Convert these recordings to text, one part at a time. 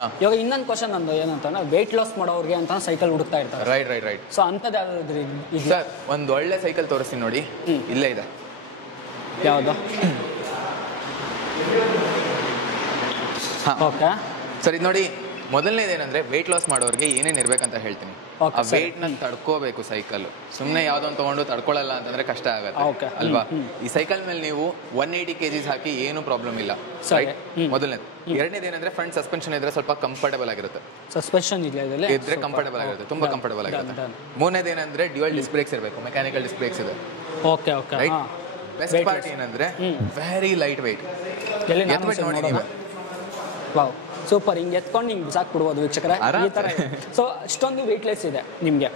ಇವಾಗ ಇನ್ನೊಂದು ಕ್ವಶನ್ ನಂದು ಏನಂತಂದ್ರೆ ವೆಯ್ಟ್ ಲಾಸ್ ಮಾಡೋರಿಗೆ ಅಂತ ಸೈಕಲ್ ಹುಡುಕ್ತಾ ಇರ್ತಾರೆ. ರೈಟ್. ಸೊ ಅಂಥದ್ದು ಯಾವ್ದಾದ್ರು ಸರ್ ಒಂದು ಒಳ್ಳೆ ಸೈಕಲ್ ತೋರಿಸ್ತೀನಿ ನೋಡಿ, ಇಲ್ಲೇ ಇದೆ. ಯಾವುದು? ಓಕೆ ಸರ್ ಇದು ನೋಡಿ, ಮೊದಲನೇದೇನಂದ್ರೆ ವೆಯ್ಟ್ ಲಾಸ್ ಮಾಡೋರಿಗೆ ಏನೇನು ಇರ್ಬೇಕಂತ ಹೇಳ್ತೀನಿ. ಆ ವೆಯ್ಟ್ ನ ತಡ್ಕೋಬೇಕು ಸೈಕಲ್. ಸುಮ್ಮನೆ ಯಾವ್ದೊಂದು ತಗೊಂಡು ತಡ್ಕೊಳ್ಳಲ್ಲ ಅಂತಂದ್ರೆ ಕಷ್ಟ ಆಗುತ್ತೆ ಅಲ್ವಾ? ಈ ಸೈಕಲ್ ಮೇಲೆ ನೀವು 180 kgs ಹಾಕಿ ಏನು ಪ್ರಾಬ್ಲಮ್ ಇಲ್ಲ. ಮೊದಲನೇದು. ಎರಡನೇದೇನಂದ್ರೆ ಫ್ರಂಟ್ ಸಸ್ಪೆನ್ಷನ್ ಇದ್ರೆ ಸ್ವಲ್ಪ ಕಂಫರ್ಟಬಲ್ ಆಗಿರುತ್ತೆ. ಸಸ್ಪೆನ್ಷನ್ ಇದ್ರೆ ಕಂಫರ್ಟಬಲ್ ಆಗಿರುತ್ತೆ, ತುಂಬಾ ಕಂಫರ್ಟಬಲ್ ಆಗಿರುತ್ತೆ. ಮೂರನೇದೇನಂದ್ರೆ ಡ್ಯುಯಲ್ ಡಿಸ್ಕ್ ಬ್ರೇಕ್ಸ್ ಇರಬೇಕು, ಮೆಕ್ಯಾನಿಕಲ್ ಡಿಸ್ಕ್ ಬ್ರೇಕ್ಸ್ ಇದೆ. ರೈಟ್. ಬೆಸ್ಟ್ ಪಾರ್ಟ್ ಏನಂದ್ರೆ ವೆರಿ ಲೈಟ್ ವೆಯ್ಟ್. ನೋಡಿ ನೀವು, ವಾವ್ ಸೂಪರ್. ಹಿಂಗೆ ಎತ್ಕೊಂಡು ಹಿಂಗೆ ಬಿಸಾಕ್ಬಿಡ್ಬೋದು ವೀಕ್ಷಕರೇ, ಈ ಥರ. ಸೊ ಅಷ್ಟೊಂದು ವೆಯ್ಟ್ಲೆಸ್ ಇದೆ ನಿಮಗೆ.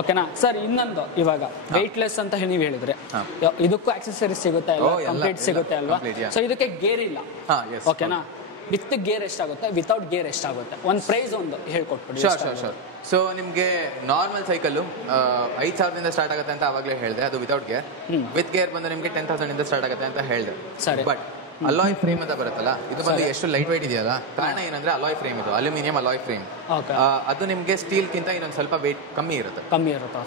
ಓಕೆನಾ ಸರ್? ಇನ್ನೊಂದು, ಇವಾಗ ವೆಯ್ಟ್ಲೆಸ್ ಅಂತ ನೀವು ಹೇಳಿದ್ರೆ ಇದಕ್ಕೂ ಆಕ್ಸೆಸರೀಸ್ ಸಿಗುತ್ತೆ ಅಲ್ವಾ? ಕಂಪ್ಲೀಟ್ ಸಿಗುತ್ತೆ ಅಲ್ವಾ? ಸೊ ಇದಕ್ಕೆ ಗೇರ್ ಇಲ್ಲ. ಓಕೆನಾ? ವಿತ್ ಗೇರ್ ಎಷ್ಟಾಗುತ್ತೆ, ವಿತೌಟ್ ಗೇರ್ ಎಷ್ಟಾಗುತ್ತೆ? ಒಂದು ಪ್ರೈಸ್ ಒಂದು ಹೇಳ್ಕೊಟ್ಬಿಡಿ. ಶೋರ್. ಸೊ ನಿಮಗೆ ನಾರ್ಮಲ್ ಸೈಕಲ್ 5,000 ಸ್ಟಾರ್ಟ್ ಆಗುತ್ತೆ ಅಂತ ಅವಾಗಲೇ ಹೇಳಿದೆ, ಅದು ವಿತೌಟ್ ಗೇರ್. ವಿತ್ ಗೇರ್ ಬಂದು ನಿಮಗೆ 10,000 ಸ್ಟಾರ್ಟ್ ಆಗುತ್ತೆ ಅಂತ ಹೇಳಿದೆ. ಸರಿ. ಬಟ್ ಅಲಾಯ್ ಫ್ರೇಮ್ ಅಂತ ಬರುತ್ತಲ್ಲ, ಇದು ಬಂದು ಎಷ್ಟು ಲೈಟ್ ವೈಟ್ ಇದೆಯಲ್ಲ, ಕಾರಣ ಏನಂದ್ರೆ ಅಲಾಯ್ ಫ್ರೇಮ್, ಇದು ಅಲ್ಯೂಮಿನಿಯಂ ಅಲಾಯ್ ಫ್ರೇಮ್. ಅದು ನಿಮಗೆ ಸ್ಟೀಲ್ ಕಿಂತ ಇನ್ನೊಂದು ಸ್ವಲ್ಪ ವೇಟ್ ಕಮ್ಮಿ ಇರುತ್ತೆ.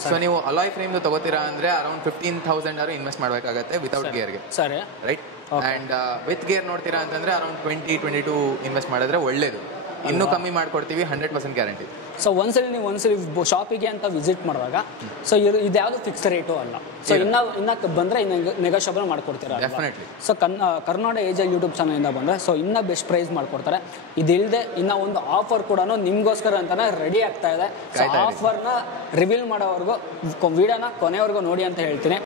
ಸೊ ನೀವು ಅಲಾಯ್ ಫ್ರೇಮ್ ತಗೋತೀರಾ ಅಂದ್ರೆ ಅರೌಂಡ್ 15,000 ಇನ್ವೆಸ್ಟ್ ಮಾಡಬೇಕಾಗುತ್ತೆ ವಿತೌಟ್ ಗೇರ್ಗೆ. ಸರಿ. ರೈಟ್. ಅಂಡ್ ವಿತ್ ಗೇರ್ ನೋಡ್ತೀರಾ ಅಂತಂದ್ರೆ ಅರೌಂಡ್ 20-22 ಇನ್ವೆಸ್ಟ್ ಮಾಡಿದ್ರೆ ಒಳ್ಳೇದು. ಇನ್ನೂ ಕಮ್ಮಿ ಮಾಡ್ಕೊಡ್ತೀವಿ, 100% ಗ್ಯಾರಂಟಿ. ಸೊ ಒಂದ್ಸಲಿ ಶಾಪಿಗೆ ಅಂತ ವಿಸಿಟ್ ಮಾಡುವಾಗ ಸೊ ಇದ್ಯಾವುದು ಫಿಕ್ಸ್ ರೇಟು ಅಲ್ಲ. ಸೊ ಇನ್ನ ಬಂದ್ರೆ ನೆಗೋಷಿಯಬಲ್ ಮಾಡ್ಕೊಡ್ತೀರಾ? ಡೆಫಿನೆಟ್ಲಿ. ಸೊ ಕರ್ನಾಟಕ ಏಜಲ್ ಯೂಟ್ಯೂಬ್ ಚಾನಲಿಂದ ಬಂದರೆ ಸೊ ಇನ್ನೂ ಬೆಸ್ಟ್ ಪ್ರೈಸ್ ಮಾಡ್ಕೊಡ್ತಾರೆ. ಇದಿಲ್ಲದೆ ಇನ್ನೂ ಒಂದು ಆಫರ್ ಕೂಡ ನಿಮಗೋಸ್ಕರ ಅಂತಾನೆ ರೆಡಿ ಆಗ್ತಾ ಇದೆ. ಸೊ ಆಫರ್ನ ರಿವೀಲ್ ಮಾಡೋವರೆಗೂ ವಿಡಿಯೋನ ಕೊನೆವರೆಗೂ ನೋಡಿ ಅಂತ ಹೇಳ್ತೀನಿ.